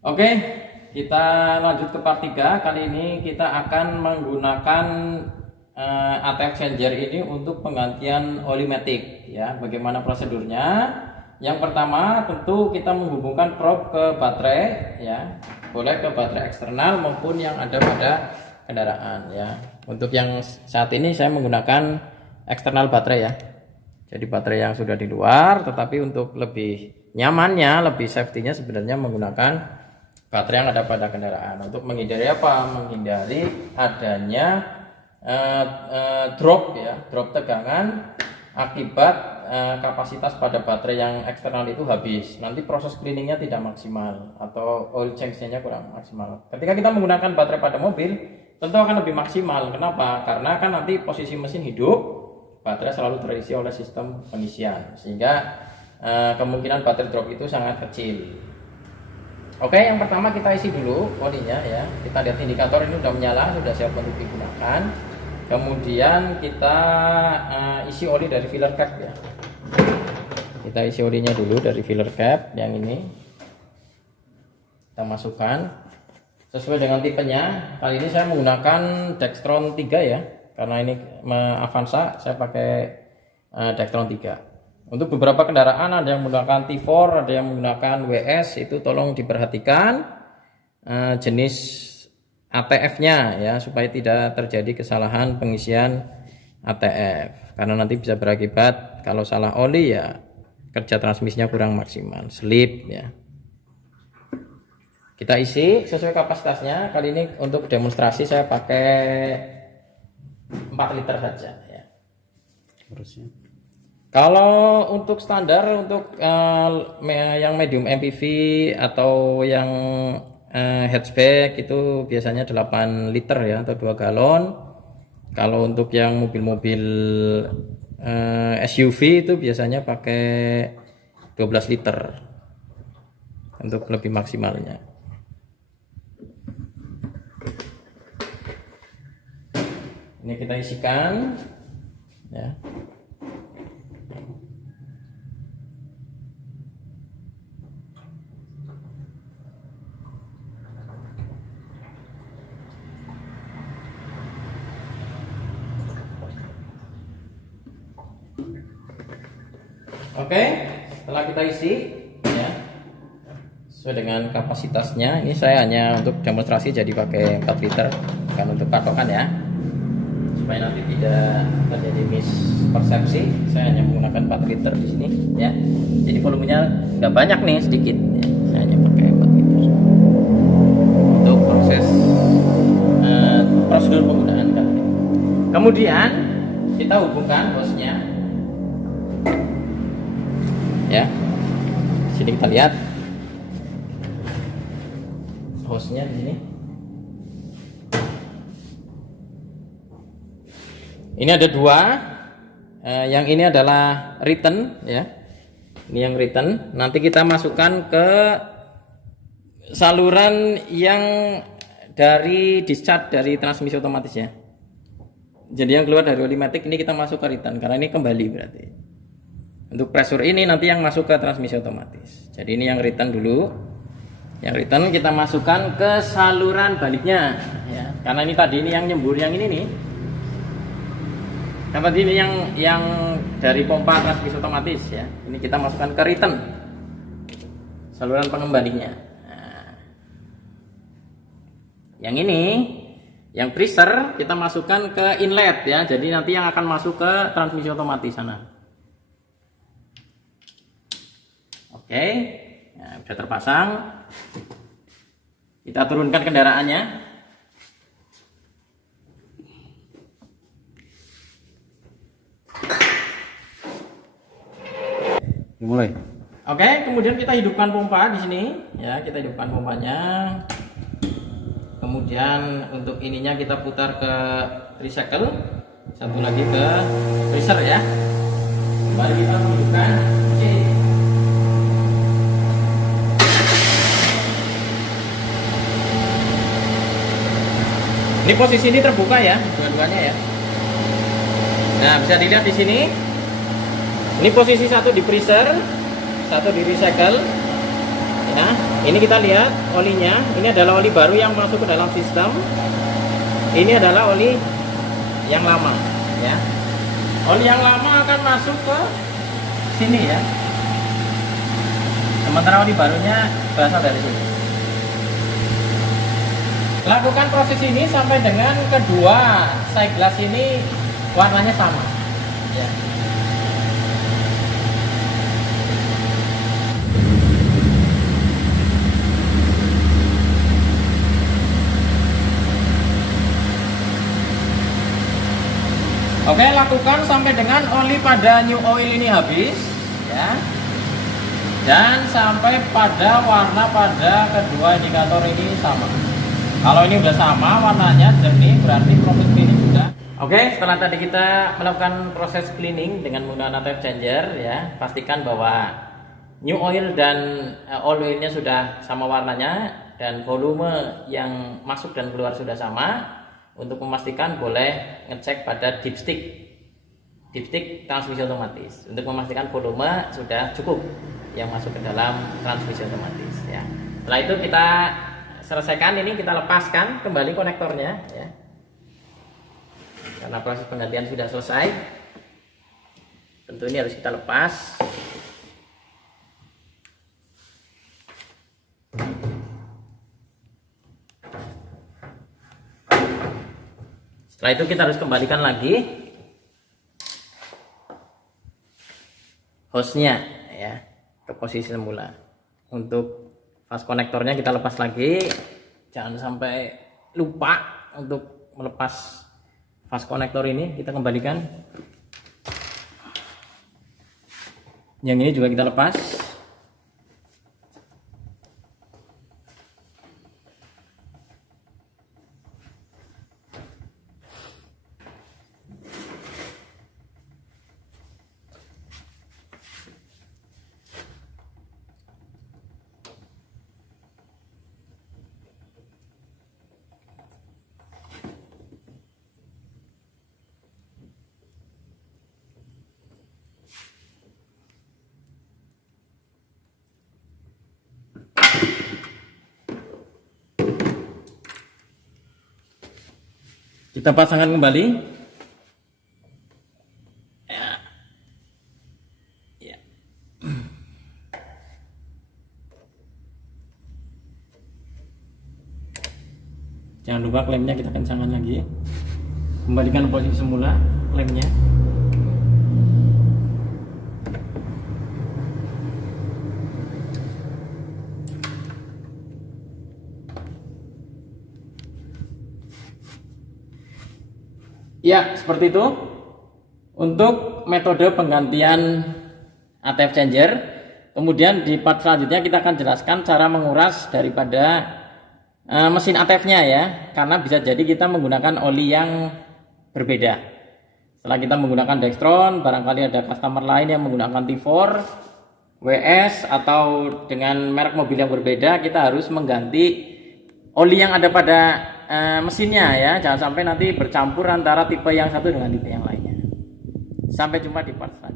Oke, kita lanjut ke part 3. Kali ini kita akan menggunakan ATF changer ini untuk penggantian oli matic ya. Bagaimana prosedurnya? Yang pertama tentu kita menghubungkan probe ke baterai ya. Boleh ke baterai eksternal maupun yang ada pada kendaraan ya. Untuk yang saat ini saya menggunakan eksternal baterai ya. Jadi baterai yang sudah di luar, tetapi untuk lebih nyamannya, lebih safety-nya sebenarnya menggunakan baterai yang ada pada kendaraan. Untuk menghindari apa? Menghindari adanya drop ya, drop tegangan akibat kapasitas pada baterai yang eksternal itu habis. Nanti proses cleaningnya tidak maksimal atau oil change-nya kurang maksimal. Ketika kita menggunakan baterai pada mobil, tentu akan lebih maksimal. Kenapa? Karena kan nanti posisi mesin hidup, baterai selalu terisi oleh sistem pengisian, sehingga kemungkinan baterai drop itu sangat kecil. Oke, yang pertama kita isi dulu olinya ya. Kita lihat indikator ini sudah menyala, sudah siap untuk digunakan. Kemudian kita isi oli dari filler cap ya. Kita isi olinya dulu dari filler cap yang ini. Kita masukkan sesuai dengan tipenya. Kali ini saya menggunakan Dextron 3 ya. Karena ini Avanza, saya pakai Dextron 3. Untuk beberapa kendaraan ada yang menggunakan T4, ada yang menggunakan WS, itu tolong diperhatikan jenis ATF-nya ya, supaya tidak terjadi kesalahan pengisian ATF. Karena nanti bisa berakibat kalau salah oli ya kerja transmisinya kurang maksimal, slip ya. Kita isi sesuai kapasitasnya. Kali ini untuk demonstrasi saya pakai 4 liter saja ya. Harusnya. Kalau untuk standar untuk yang medium MPV atau yang hatchback itu biasanya 8 liter ya atau 2 galon. Kalau untuk yang mobil-mobil SUV itu biasanya pakai 12 liter untuk lebih maksimalnya. Ini kita isikan ya. Oke, setelah kita isi ya sesuai dengan kapasitasnya. Ini saya hanya untuk demonstrasi jadi pakai 4 liter, bukan untuk patokan ya, supaya nanti tidak terjadi mispersepsi. Saya hanya menggunakan 4 liter di sini ya. Jadi volumenya nggak banyak nih, sedikit ya. Saya hanya pakai 4 liter untuk prosedur penggunaan kan. Kemudian kita hubungkan hose-nya ya. Sini kita lihat hose-nya di sini. Ini ada 2. Yang ini adalah return ya. Ini yang return. Nanti kita masukkan ke saluran yang dari discharge dari transmisi otomatis ya. Jadi yang keluar dari oli matic ini kita masuk ke return karena ini kembali berarti. Untuk pressure ini nanti yang masuk ke transmisi otomatis. Jadi ini yang return dulu. Yang return kita masukkan ke saluran baliknya ya. Karena ini tadi ini yang nyembur yang ini nih. Nah, tadi ini yang dari pompa transmisi otomatis ya. Ini kita masukkan ke return. Saluran pengembalinya. Nah. Yang ini yang preser kita masukkan ke inlet ya. Jadi nanti yang akan masuk ke transmisi otomatis sana. Oke, nah, sudah terpasang. Kita turunkan kendaraannya. Dimulai. Oke, kemudian kita hidupkan pompa di sini. Ya, kita hidupkan pompanya. Kemudian untuk ininya kita putar ke recycle. Satu lagi ke freezer ya. Kembali kita hidupkan. Oke. Ini posisi ini terbuka ya, dua-duanya ya. Nah, bisa dilihat di sini. Ini posisi satu di freezer, satu di recycle. Ya. Ini kita lihat olinya. Ini adalah oli baru yang masuk ke dalam sistem. Ini adalah oli yang lama, ya. Oli yang lama akan masuk ke sini, ya. Sementara oli barunya berasal dari sini. Lakukan proses ini sampai dengan kedua side glass ini warnanya sama, ya. Oke, lakukan sampai dengan oli pada new oil ini habis, ya. Dan sampai pada warna pada kedua indikator ini sama. Kalau ini udah sama warnanya jernih, berarti proses cleaning sudah. Oke, setelah tadi kita melakukan proses cleaning dengan menggunakan ATF changer, ya, pastikan bahwa new oil dan old oilnya sudah sama warnanya dan volume yang masuk dan keluar sudah sama. Untuk memastikan boleh ngecek pada dipstick transmisi otomatis untuk memastikan volume sudah cukup yang masuk ke dalam transmisi otomatis, ya. Setelah itu kita selesaikan ini, kita lepaskan kembali konektornya, ya, karena proses penggantian sudah selesai. Tentu ini harus kita lepas. Setelah itu kita harus kembalikan lagi hostnya, ya, ke posisi semula. Untuk fast konektornya kita lepas lagi, jangan sampai lupa untuk melepas fast konektor ini. Kita kembalikan. Yang ini juga kita lepas. Kita pasangkan kembali. Ya. Ya. Jangan lupa klemnya kita kencangkan lagi. Kembalikan posisi semula klemnya. Ya, seperti itu untuk metode penggantian ATF changer. Kemudian di part selanjutnya kita akan jelaskan cara menguras daripada mesin ATF-nya, ya, karena bisa jadi kita menggunakan oli yang berbeda. Setelah kita menggunakan Dextron, barangkali ada customer lain yang menggunakan T4, WS, atau dengan merek mobil yang berbeda, kita harus mengganti oli yang ada pada mesinnya, ya. Jangan sampai nanti bercampur antara tipe yang satu dengan tipe yang lainnya. Sampai jumpa di part selanjutnya.